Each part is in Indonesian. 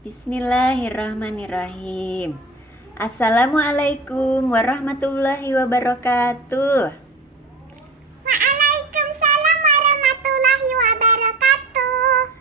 Bismillahirrahmanirrahim. Assalamualaikum warahmatullahi wabarakatuh. Waalaikumsalam warahmatullahi wabarakatuh.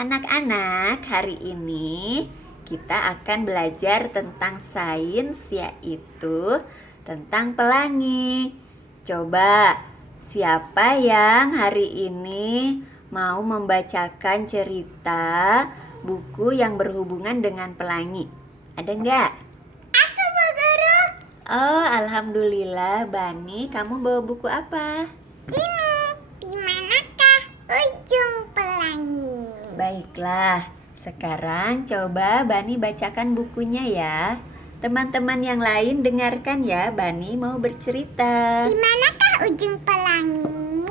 Anak-anak, hari ini kita akan belajar tentang sains, yaitu tentang pelangi. Coba, siapa yang hari ini mau membacakan cerita buku yang berhubungan dengan pelangi? Ada nggak? Aku, Bu Guru. Oh, alhamdulillah. Bani, kamu bawa buku apa? Ini, di manakah ujung pelangi? Baiklah, sekarang coba Bani bacakan bukunya ya. Teman-teman yang lain dengarkan ya, Bani mau bercerita. Di manakah ujung pelangi?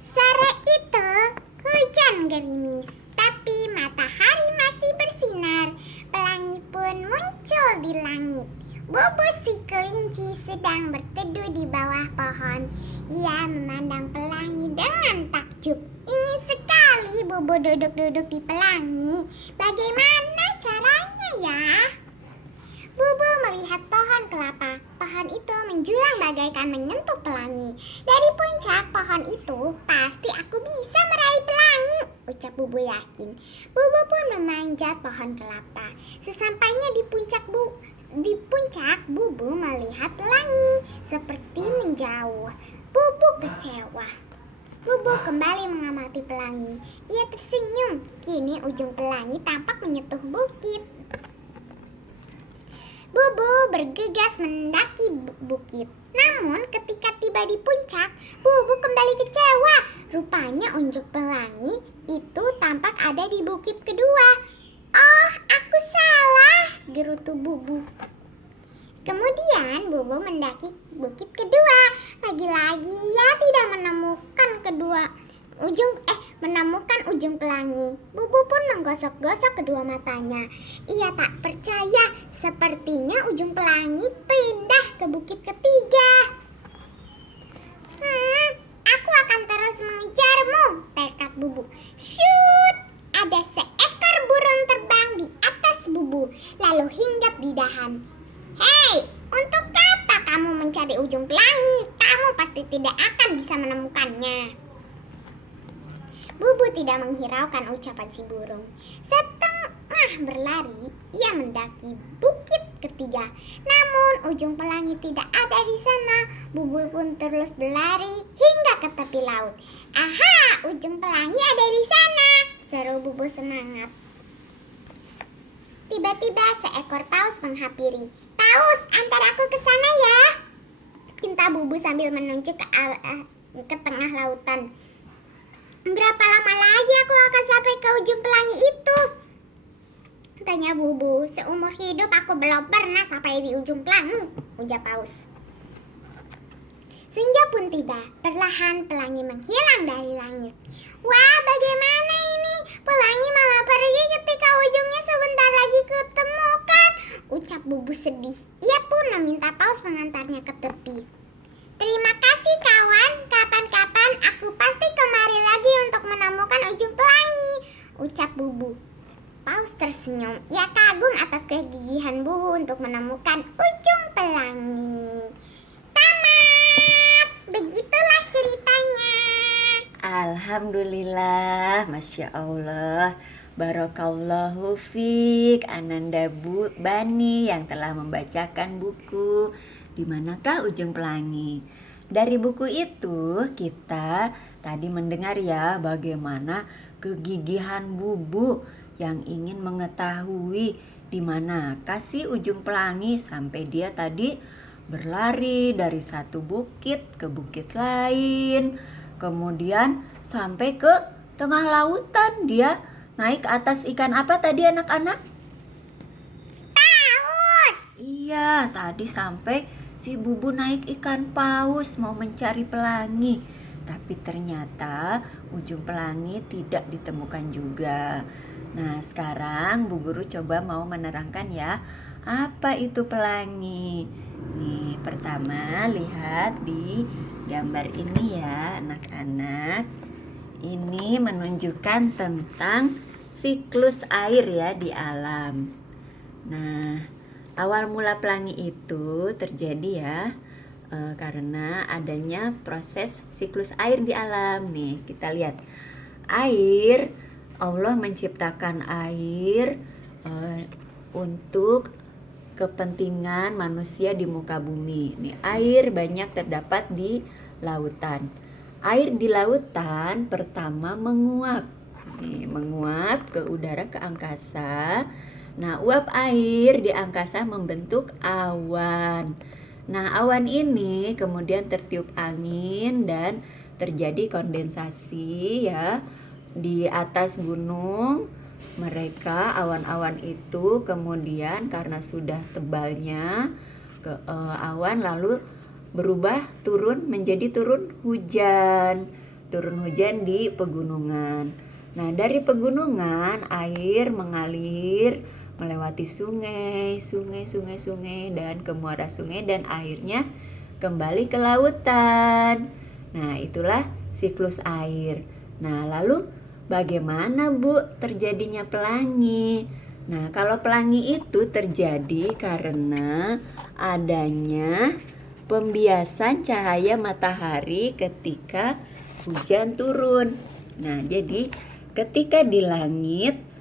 Sore itu hujan gerimis, tapi matahari masih bersinar. Pelangi pun muncul di langit. Bobo si kelinci sedang berteduh di bawah pohon. Ia memandang pelangi dengan takjub. Ingin sekali Bobo duduk-duduk di pelangi. Bagaimana caranya ya? Bobo melihat pohon kelapa. Pohon itu menjulang bagaikan menyentuh pelangi. Dari puncak pohon itu, pasti aku bisa meraih pelangi, ucap Bobo yakin. Bobo pun memanjat pohon kelapa. Sesampainya di puncak Bobo melihat pelangi seperti menjauh. Bobo kecewa. Bobo kembali mengamati pelangi. Ia tersenyum. Kini ujung pelangi tampak menyentuh bukit. Bobo bergegas mendaki bukit. Namun ketika tiba di puncak, Bobo kembali kecewa. Rupanya ujung pelangi itu tampak ada di bukit kedua. Oh, aku salah, gerutu Bobo. Kemudian Bobo mendaki bukit kedua. Lagi-lagi ia tidak menemukan ujung pelangi. Bobo pun menggosok-gosok kedua matanya. Ia tak percaya, sepertinya ujung pelangi pindah ke bukit ketiga. Aku akan terus mengejarmu, tekad Bobo. Shoot! Ada seekor burung terbang di atas Bobo, lalu hinggap di dahan. Hei, untuk apa kamu mencari ujung pelangi? Kamu pasti tidak akan bisa menemukannya. Bobo tidak menghiraukan ucapan si burung. Setengah berlari, ia mendaki bukit ketiga. Namun ujung pelangi tidak ada di sana. Bobo pun terus berlari hingga ke tepi laut. Aha, ujung pelangi ada di sana, seru Bobo semangat. Tiba-tiba seekor paus menghampiri. Paus, antar aku ke sana ya, pinta Bobo sambil menunjuk ke tengah lautan. Berapa lama lagi aku akan sampai ke ujung pelangi itu? Tanya Bobo. Seumur hidup aku belum pernah sampai di ujung pelangi, ujar paus. Senja pun tiba. Perlahan pelangi menghilang dari langit. Wah, bagaimana ini? Pelangi malah pergi ketika ujungnya sebentar lagi kutemukan, ucap Bobo sedih. Ia pun meminta paus mengantarnya ke tepi. Terima kasih kawan, kapan-kapan aku pasti kemari lagi untuk menemukan ujung pelangi, ucap Bobo. Paus tersenyum. Ia kagum atas kegigihan Bobo untuk menemukan ujung pelangi. Tamat. Begitulah ceritanya. Alhamdulillah, Masya Allah. Barakallahu fiik, Ananda Bani yang telah membacakan buku Di Manakah Ujung Pelangi. Dari buku itu kita tadi mendengar ya bagaimana kegigihan Bobo yang ingin mengetahui di manakah sih ujung pelangi, sampai dia tadi berlari dari satu bukit ke bukit lain, kemudian sampai ke tengah lautan. Dia naik ke atas ikan apa tadi anak-anak? Paus. Iya, tadi sampai si Bobo naik ikan paus mau mencari pelangi. Tapi ternyata ujung pelangi tidak ditemukan juga. Nah, sekarang Bu Guru coba mau menerangkan ya, apa itu pelangi. Nih, pertama lihat di gambar ini ya anak-anak. Ini menunjukkan tentang siklus air ya di alam. Nah, awal mula pelangi itu terjadi ya karena adanya proses siklus air di alam. Nih, kita lihat. Air, Allah menciptakan air untuk kepentingan manusia di muka bumi. Nih, air banyak terdapat di lautan. Air di lautan pertama menguap. Nih, menguap ke udara, ke angkasa. Nah, uap air di angkasa membentuk awan. Nah, awan ini kemudian tertiup angin dan terjadi kondensasi ya di atas gunung. Mereka awan-awan itu kemudian karena sudah tebalnya awan lalu berubah menjadi turun hujan di pegunungan. Nah, dari pegunungan air mengalir melewati sungai dan ke muara sungai dan akhirnya kembali ke lautan. Nah, itulah siklus air. Nah, lalu bagaimana Bu terjadinya pelangi? Nah, kalau pelangi itu terjadi karena adanya pembiasan cahaya matahari ketika hujan turun. Nah, jadi ketika di langit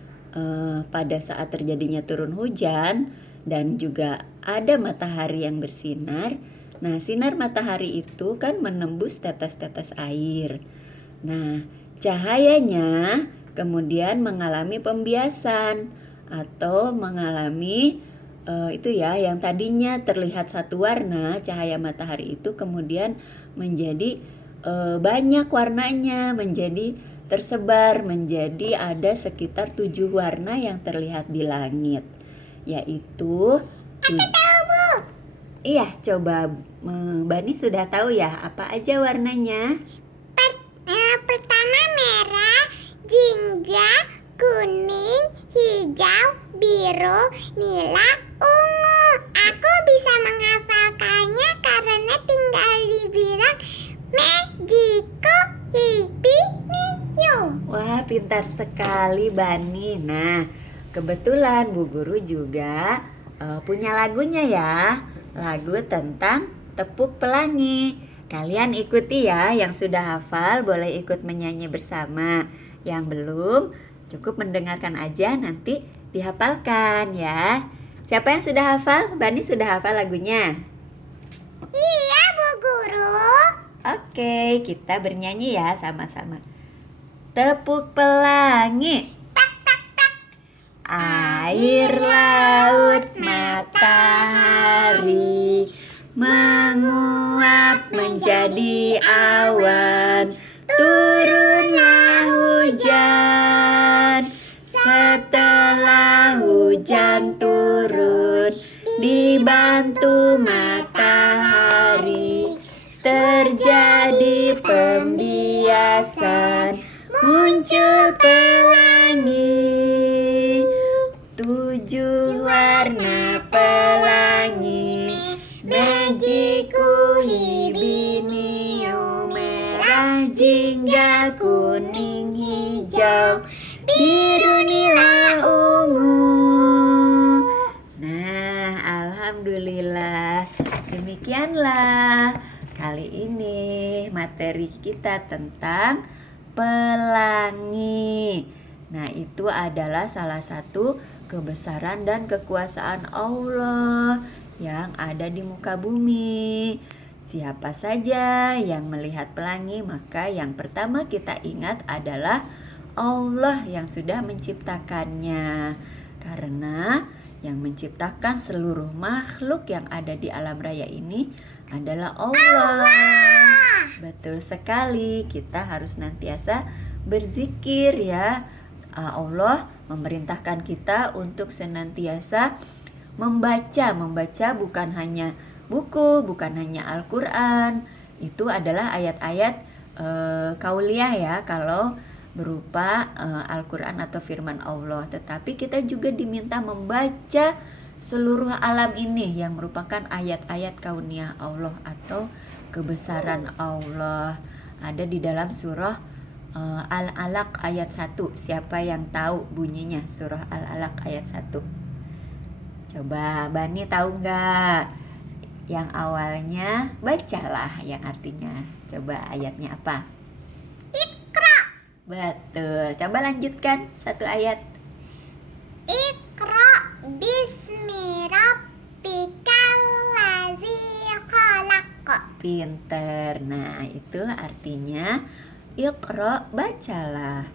pada saat terjadinya turun hujan dan juga ada matahari yang bersinar. Nah, sinar matahari itu kan menembus tetes-tetes air. Nah, cahayanya kemudian mengalami pembiasan atau mengalami itu ya, yang tadinya terlihat satu warna, cahaya matahari itu kemudian menjadi banyak warnanya, menjadi tersebar menjadi ada sekitar 7 warna yang terlihat di langit, yaitu iya, coba Bani sudah tahu ya apa aja warnanya? Pertama merah, jingga, kuning, hijau, biru, nila, ungu. Aku bisa menghafalkannya karena tinggal dibilang Magico Hibi Miu. Wah, pintar sekali Bani. Nah, kebetulan Bu Guru juga punya lagunya ya. Lagu tentang tepuk pelangi. Kalian ikuti ya, yang sudah hafal boleh ikut menyanyi bersama. Yang belum, cukup mendengarkan aja, nanti dihafalkan ya. Siapa yang sudah hafal? Bani sudah hafal lagunya? Iya, Bu Guru. Oke, kita bernyanyi ya sama-sama. Tepuk pelangi. Air, laut, matahari menguap menjadi awan. Turunlah hujan. Setelah hujan turun, dibantu matahari, terjadi pembiasan, muncul pelangi. 7 warna pelangi, Magico Hibi Miu, merah, jingga, kuning, hijau, biru, nila, ungu. Nah, alhamdulillah, demikianlah kali ini materi kita tentang pelangi. Nah, itu adalah salah satu kebesaran dan kekuasaan Allah yang ada di muka bumi. Siapa saja yang melihat pelangi, maka yang pertama kita ingat adalah Allah yang sudah menciptakannya. Karena yang menciptakan seluruh makhluk yang ada di alam raya ini adalah Allah. Betul sekali, kita harus senantiasa berzikir ya. Allah memerintahkan kita untuk senantiasa membaca bukan hanya buku, bukan hanya Al-Quran. Itu adalah ayat-ayat kauliyah ya, kalau berupa Al-Quran atau firman Allah. Tetapi kita juga diminta membaca seluruh alam ini yang merupakan ayat-ayat kauniyah Allah atau kebesaran Allah. Ada di dalam surah Al-Alaq ayat 1. Siapa yang tahu bunyinya surah Al-Alaq ayat 1? Coba Bani tahu nggak? Yang awalnya bacalah, yang artinya. Coba ayatnya apa? Iqra. Betul. Coba lanjutkan satu ayat. Iqra bismi rabbikal ladzi khalaq. Pinter. Nah, itu artinya Iqra, bacalah.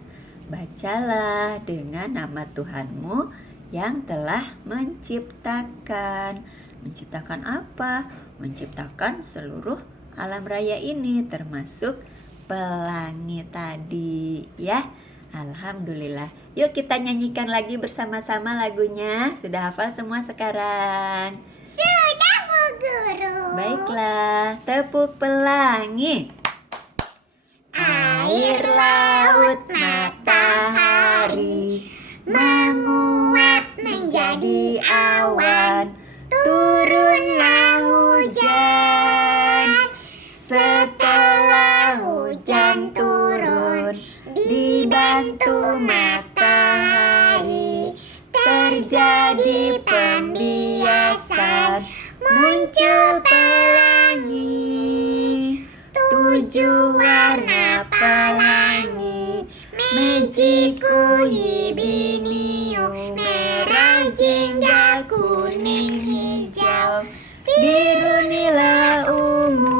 Bacalah dengan nama Tuhanmu yang telah menciptakan. Menciptakan apa? Menciptakan seluruh alam raya ini, termasuk pelangi tadi, ya. Alhamdulillah. Yuk kita nyanyikan lagi bersama-sama lagunya. Sudah hafal semua sekarang? Sudah, Bu Guru. Baiklah, tepuk pelangi. Air, laut, matahari menguap menjadi awan. Turunlah hujan. Setelah hujan turun, dibantu matahari, terjadi pembiasan, muncul pelangi. 7 warna pelangi, mejiku hibiniu, merah, jingga, kuning, hijau, biru, nila, ungu.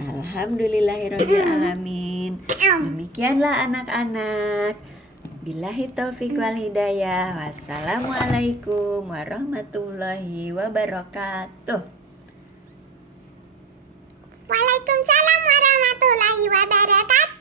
Alhamdulillahirabbil alamin. Demikianlah anak-anak. Billahi taufiq wal hidayah. Wassalamualaikum warahmatullahi wabarakatuh. Waalaikumsalam warahmatullahi wabarakatuh.